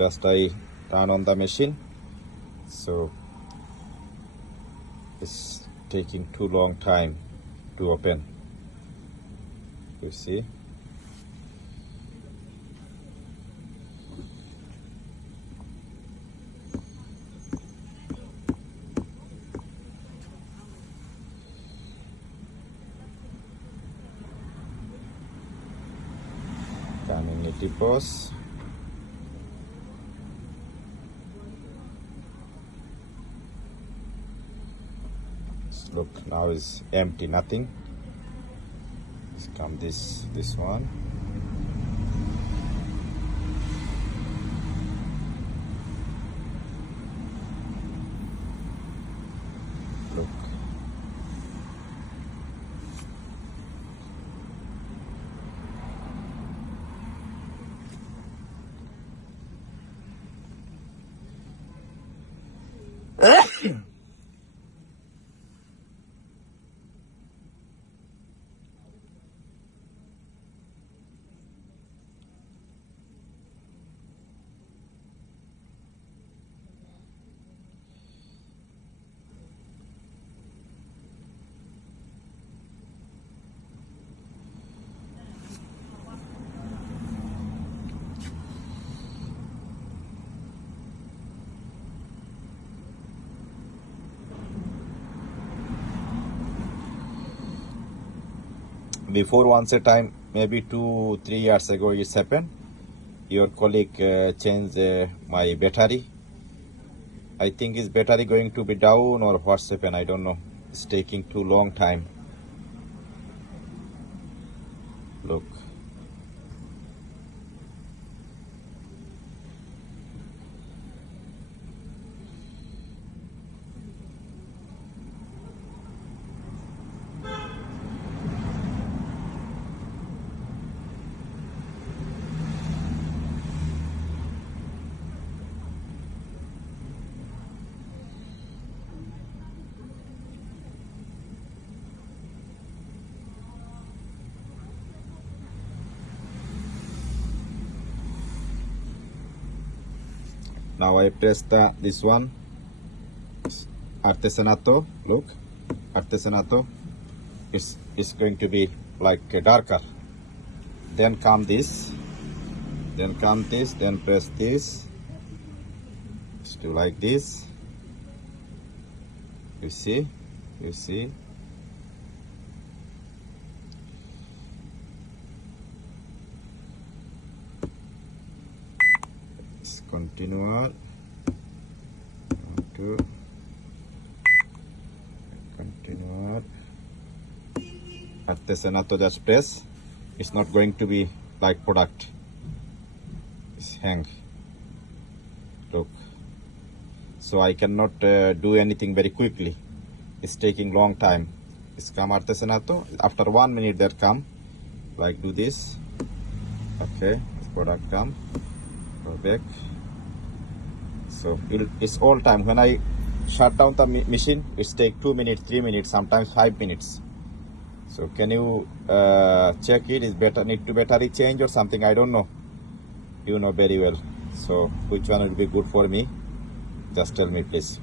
just I turn on the machine, so it's taking too long time to open. You see, coming ETPOS. Look, now is empty, nothing. Let's come this one. Look. Before once a time, maybe 2-3 years ago, it's happened. Your colleague changed my battery. I think his battery going to be down or what's happened, I don't know. It's taking too long time. Look. Now I press this one, artesanato. Look, artesanato. It's going to be like darker. Then come this, then come this, then press this. It's do like this. You see, you see. Continue to continue artesanato, just press. It's not going to be like product. It's hang. Look, so I cannot do anything very quickly. It's taking long time. It's come artesanato. After 1 minute that come, like do this. Okay, this product come. Go back. So it's all time. When I shut down the machine, it's take 2 minutes, 3 minutes, sometimes 5 minutes. So can you check it? Is better need to battery change or something? I don't know. You know very well. So which one will be good for me? Just tell me, please.